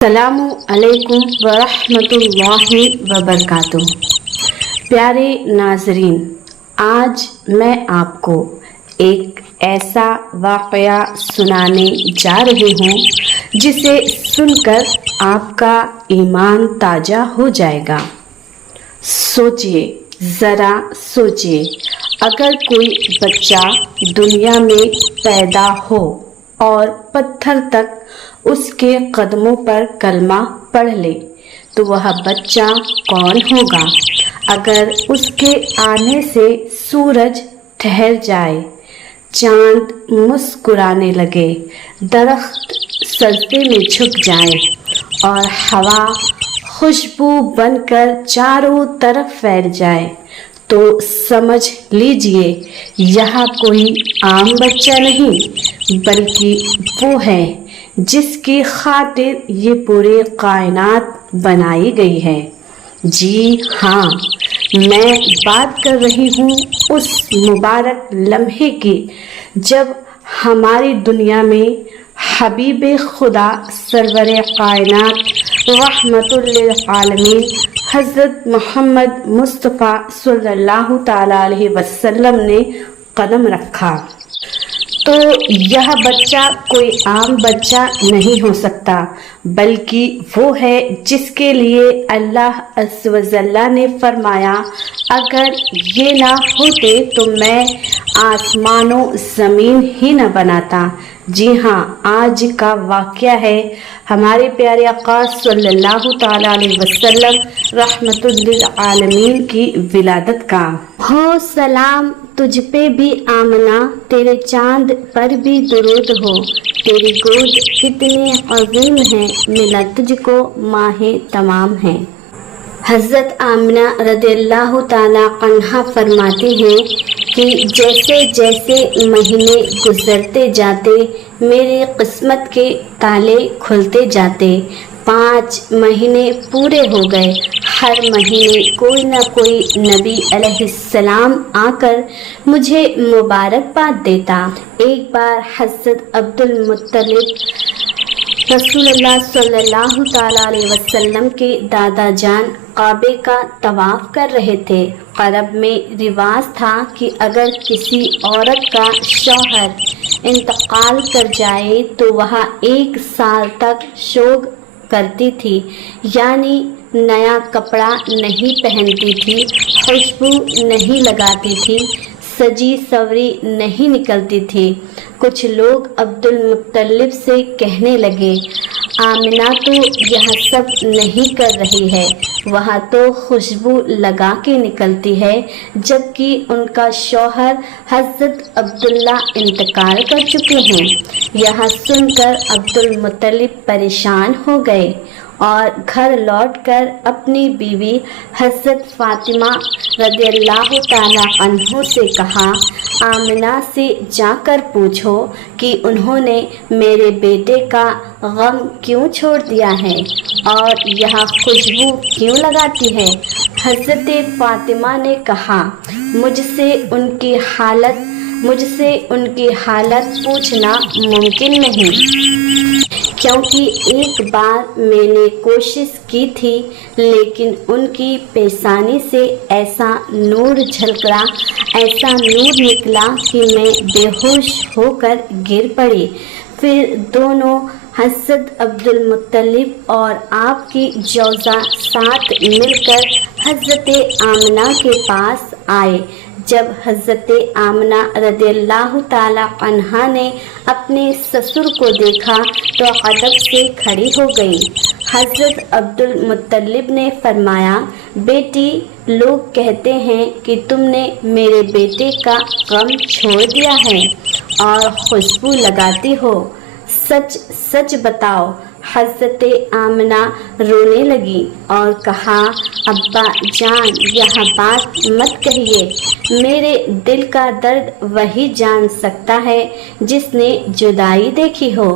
السلام علیکم ورحمۃ اللہ وبرکاتہ۔ پیارے ناظرین، آج میں آپ کو ایک ایسا واقعہ سنانے جا رہی ہوں جسے سن کر آپ کا ایمان تازہ ہو جائے گا۔ سوچئے، ذرا سوچئے، اگر کوئی بچہ دنیا میں پیدا ہو اور پتھر تک اس کے قدموں پر کلمہ پڑھ لے تو وہ بچہ کون ہوگا؟ اگر اس کے آنے سے سورج ٹھہر جائے، چاند مسکرانے لگے، درخت سجدے میں جھک جائے اور ہوا خوشبو بن کر چاروں طرف پھیل جائے تو سمجھ لیجئے یہ کوئی عام بچہ نہیں بلکہ وہ ہے جس کی خاطر یہ پوری کائنات بنائی گئی ہے۔ جی ہاں، میں بات کر رہی ہوں اس مبارک لمحے کی جب ہماری دنیا میں حبیب خدا سرور کائنات رحمت للعالمین حضرت محمد مصطفیٰ صلی اللہ تعالی علیہ وسلم نے قدم رکھا تو یہ بچہ کوئی عام بچہ نہیں ہو سکتا بلکہ وہ ہے جس کے لیے اللہ عز و جل نے فرمایا، اگر یہ نہ ہوتے تو میں آسمان و زمین ہی نہ بناتا۔ جی ہاں، آج کا واقعہ ہے ہمارے پیارے آقا صلی اللہ تعالی علیہ وسلم رحمت للعالمین کی ولادت کا۔ ہو سلام تجھ پہ بھی آمنہ، تیرے چاند پر بھی درود ہو، تیری گود کتنی عظیم ہے، ملا تجھ کو ماہ تمام ہے۔ حضرت آمنہ رضی اللہ تعالی عنہا فرماتی ہیں کہ جیسے جیسے مہینے گزرتے جاتے میری قسمت کے تالے کھلتے جاتے۔ 5 مہینے پورے ہو گئے، ہر مہینے کوئی نہ کوئی نبی علیہ السلام آ کر مجھے مبارکباد دیتا۔ ایک بار حضرت عبد المطلب رسول اللہ صلی اللہ تعالی علیہ وسلم کے دادا جان کعبے کا طواف کر رہے تھے۔ عرب میں رواج تھا کہ اگر کسی عورت کا شوہر انتقال کر جائے تو وہ 1 سال تک شوگ کرتی تھی، یعنی نیا کپڑا نہیں پہنتی تھی، خوشبو نہیں لگاتی تھی، سجی سوری نہیں نکلتی تھی۔ کچھ لوگ عبد المطلب سے کہنے لگے، آمنہ تو یہ سب نہیں کر رہی ہے، وہ تو خوشبو لگا کے نکلتی ہے، جبکہ ان کا شوہر حضرت عبداللہ انتقال کر چکے ہیں۔ یہ سن کر عبد المطلب پریشان ہو گئے اور گھر لوٹ کر اپنی بیوی حضرت فاطمہ رضی اللہ تعالی عنہ سے کہا، آمنہ سے جا کر پوچھو کہ انہوں نے میرے بیٹے کا غم کیوں چھوڑ دیا ہے اور یہ خوشبو کیوں لگاتی ہے۔ حضرت فاطمہ نے کہا، مجھ سے ان کی حالت پوچھنا ممکن نہیں، کیونکہ ایک بار میں نے کوشش کی تھی لیکن ان کی پیشانی سے ایسا نور جھلکا، ایسا نور نکلا کہ میں بے ہوش ہو کر گر پڑی۔ پھر دونوں حضرت عبد المطلب اور آپ کی جوزہ ساتھ مل کر حضرت آمنہ کے پاس آئے۔ جب حضرت آمنہ رضی اللہ تعالی عنہا نے اپنے سسر کو دیکھا تو ادب سے کھڑی ہو گئی۔ حضرت عبد المطلب نے فرمایا، بیٹی، لوگ کہتے ہیں کہ تم نے میرے بیٹے کا غم چھوڑ دیا ہے اور خوشبو لگاتی ہو، سچ سچ بتاؤ۔ حضرت آمنہ رونے لگی اور کہا، ابا جان یہ بات مت کہیے، میرے دل کا درد وہی جان سکتا ہے جس نے جدائی دیکھی ہو۔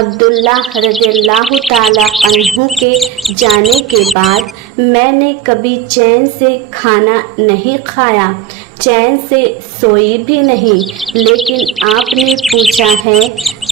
عبداللہ رضی اللہ تعالی عنہ کے جانے کے بعد میں نے کبھی چین سے کھانا نہیں کھایا، چین سے سوئی بھی نہیں، لیکن آپ نے پوچھا ہے